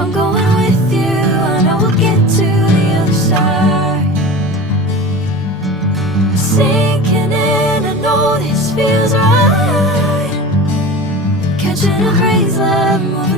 I'm going with you, I know we'll get to the other side. Sinking in, I know this feels right. Catching a crazy love, moving